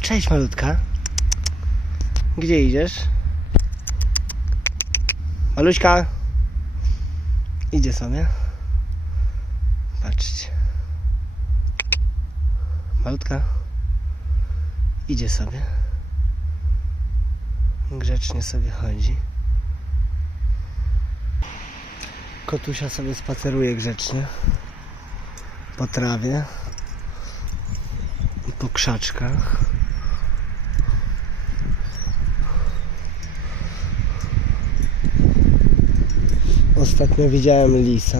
Cześć malutka. Gdzie idziesz? Maluśka. Idzie sobie. Patrzcie. Malutka. Idzie sobie. Grzecznie sobie chodzi. Kotusia sobie spaceruje grzecznie. Po trawie. Po krzaczkach. Ostatnio widziałem lisa.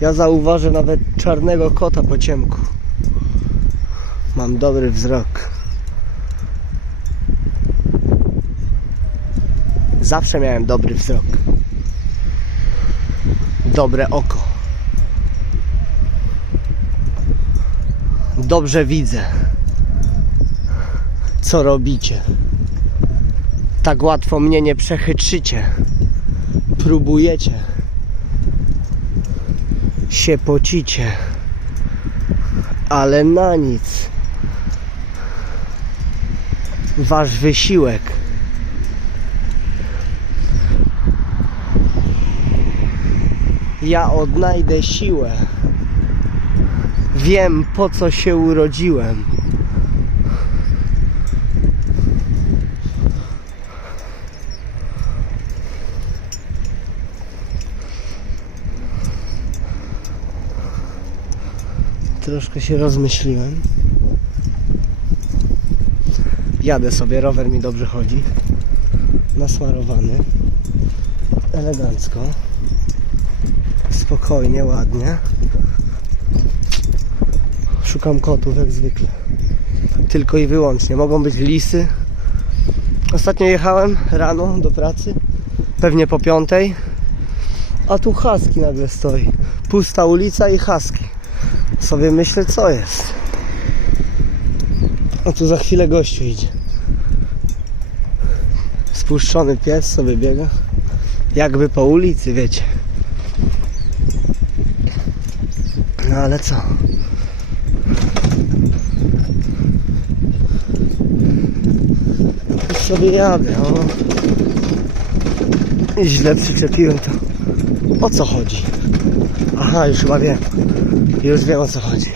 Ja zauważę nawet czarnego kota po ciemku. Mam dobry wzrok. Zawsze miałem dobry wzrok. Dobre oko. Dobrze widzę, co robicie. Tak łatwo mnie nie przechytrzycie. Próbujecie. Się pocicie. Ale na nic. Wasz wysiłek. Ja odnajdę siłę. Wiem po co się urodziłem. Troszkę się rozmyśliłem. Jadę sobie, rower mi dobrze chodzi. Nasmarowany. Elegancko. Spokojnie, ładnie. Szukam kotów jak zwykle. Tylko i wyłącznie. Mogą być lisy. Ostatnio jechałem rano do pracy. Pewnie po piątej. A tu haski nagle stoi. Pusta ulica i haski. Sobie myślę co jest. A tu za chwilę gościu idzie. Spuszczony pies sobie biega. Jakby po ulicy, wiecie. No ale co? Już sobie jadę, o. I źle przyczepiłem to. O co chodzi? Aha, już chyba wiem. Już wiem o co chodzi.